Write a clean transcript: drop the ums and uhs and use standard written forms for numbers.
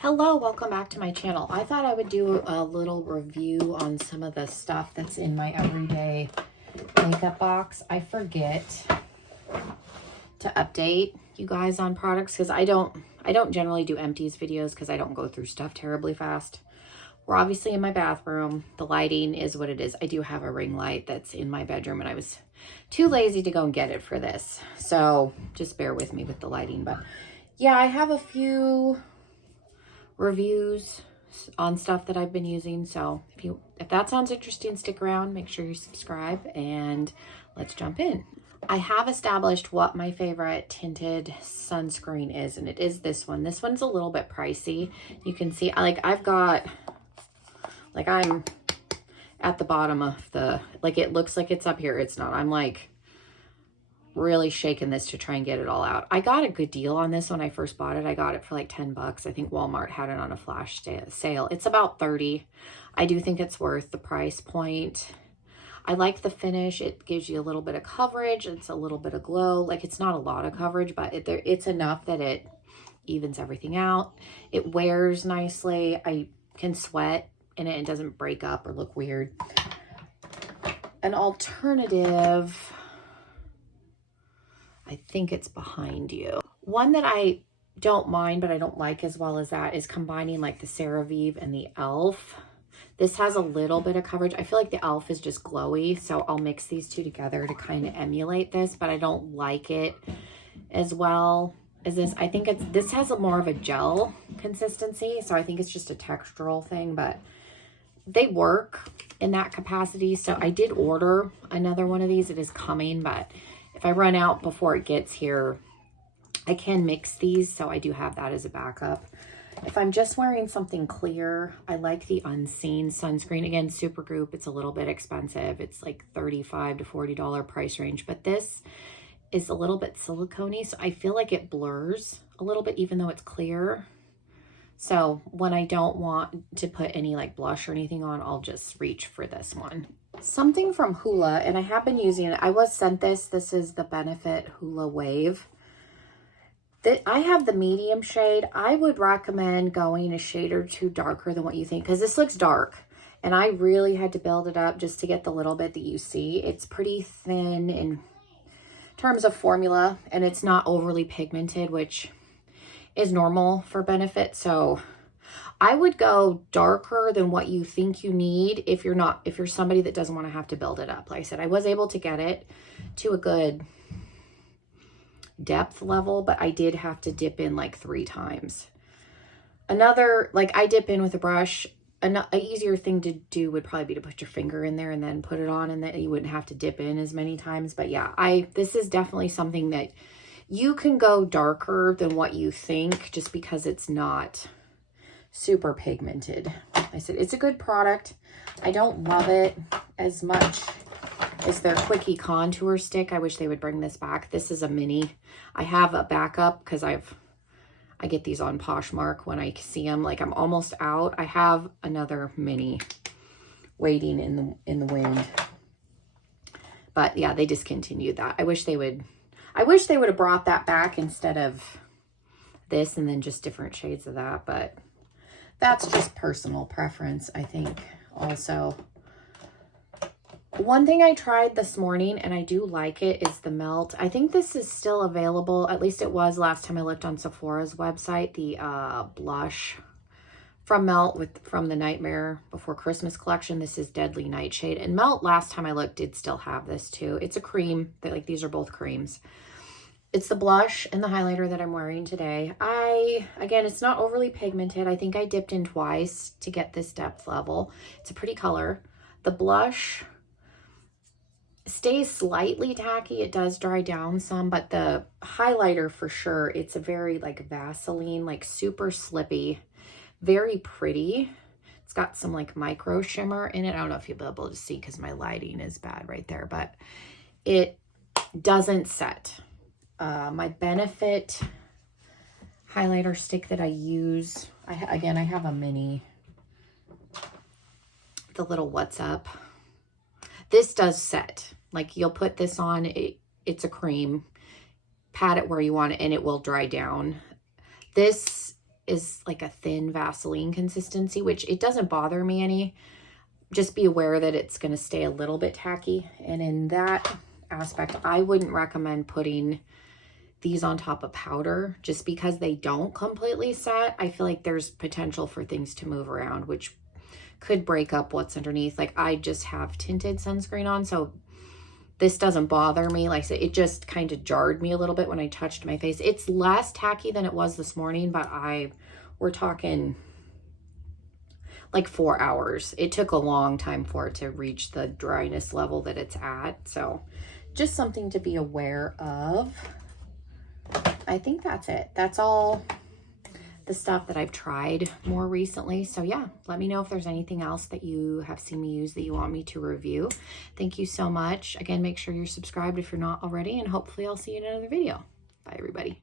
Hello, welcome back to my channel. I thought I would do a little review on some of the stuff that's in my everyday makeup box. I forget to update you guys on products because I don't generally do empties videos because I don't go through stuff terribly fast. We're obviously in my bathroom. The lighting is what it is. I do have a ring light that's in my bedroom and I was too lazy to go and get it for this. So just bear with me with the lighting. But yeah, I have a few reviews on stuff that I've been using. So if that sounds interesting, stick around, make sure you subscribe, and let's jump in. I have established what my favorite tinted sunscreen is, and it is this one. This one's a little bit pricey. You can see I'm at the bottom of the, it looks like it's up here. It's not. I'm like really shaking this to try and get it all out. I got a good deal on this when I first bought it. I got it for like 10 bucks. I think Walmart had it on a flash sale. It's about 30. I do think it's worth the price point. I like the finish. It gives you a little bit of coverage. It's a little bit of glow. Like, it's not a lot of coverage, but it's enough that it evens everything out. It wears nicely. I can sweat in it. It doesn't break up or look weird. An alternative, I think it's behind you. One that I don't mind, but I don't like as well as that, is combining like the CeraVe and the e.l.f. This has a little bit of coverage. I feel like the e.l.f. is just glowy, so I'll mix these two together to kind of emulate this, but I don't like it as well as this. I think this has more of a gel consistency, so I think it's just a textural thing, but they work in that capacity. So I did order another one of these. It is coming, but if I run out before it gets here, I can mix these, so I do have that as a backup. If I'm just wearing something clear, I like the Unseen sunscreen. Again, Supergoop, it's a little bit expensive. It's like $35 to $40 price range, but this is a little bit silicone-y, so I feel like it blurs a little bit even though it's clear. So when I don't want to put any like blush or anything on, I'll just reach for this one. Something from Hoola, and I have been using it. I was sent this. This is the Benefit Hoola Wave. I have the medium shade. I would recommend going a shade or two darker than what you think, because this looks dark. And I really had to build it up just to get the little bit that you see. It's pretty thin in terms of formula, and it's not overly pigmented, which is normal for Benefit. So I would go darker than what you think you need if you're somebody that doesn't want to have to build it up. Like I said, I was able to get it to a good depth level, but I did have to dip in like 3 times. Another, like, I dip in with a brush. An easier thing to do would probably be to put your finger in there and then put it on, and then you wouldn't have to dip in as many times. But yeah, this is definitely something that you can go darker than what you think just because it's not super pigmented. I said it's a good product. I don't love it as much as their Quickie Contour Stick. I wish they would bring this back. This is a mini. I have a backup because I get these on Poshmark when I see them. Like, I'm almost out. I have another mini waiting in the wind. But yeah, they discontinued that. I wish they would have brought that back instead of this and then just different shades of that. But that's just personal preference, I think, also. One thing I tried this morning, and I do like it, is the Melt. I think this is still available. At least it was last time I looked on Sephora's website. The blush from Melt from the Nightmare Before Christmas collection. This is Deadly Nightshade. And Melt, last time I looked, did still have this too. It's a cream. These are both creams. It's the blush and the highlighter that I'm wearing today. Again, it's not overly pigmented. I think I dipped in twice to get this depth level. It's a pretty color. The blush stays slightly tacky. It does dry down some, but the highlighter for sure, it's a very like Vaseline, like super slippy, very pretty. It's got some like micro shimmer in it. I don't know if you'll be able to see because my lighting is bad right there, but it doesn't set. My Benefit highlighter stick that I use, again, I have a mini, the little What's Up. This does set. Like, you'll put this on, it's a cream, pat it where you want it, and it will dry down. This is like a thin Vaseline consistency, which it doesn't bother me any. Just be aware that it's going to stay a little bit tacky. And in that aspect, I wouldn't recommend putting these on top of powder just because they don't completely set. I feel like there's potential for things to move around, which could break up what's underneath. Like I just have tinted sunscreen on, so this doesn't bother me. Like I said, it just kind of jarred me a little bit when I touched my face. It's less tacky than it was this morning, but we're talking like 4 hours. It took a long time for it to reach the dryness level that it's at. So just something to be aware of. I think that's it. That's all the stuff that I've tried more recently. So yeah, let me know if there's anything else that you have seen me use that you want me to review. Thank you so much. Again, make sure you're subscribed if you're not already, and hopefully I'll see you in another video. Bye, everybody.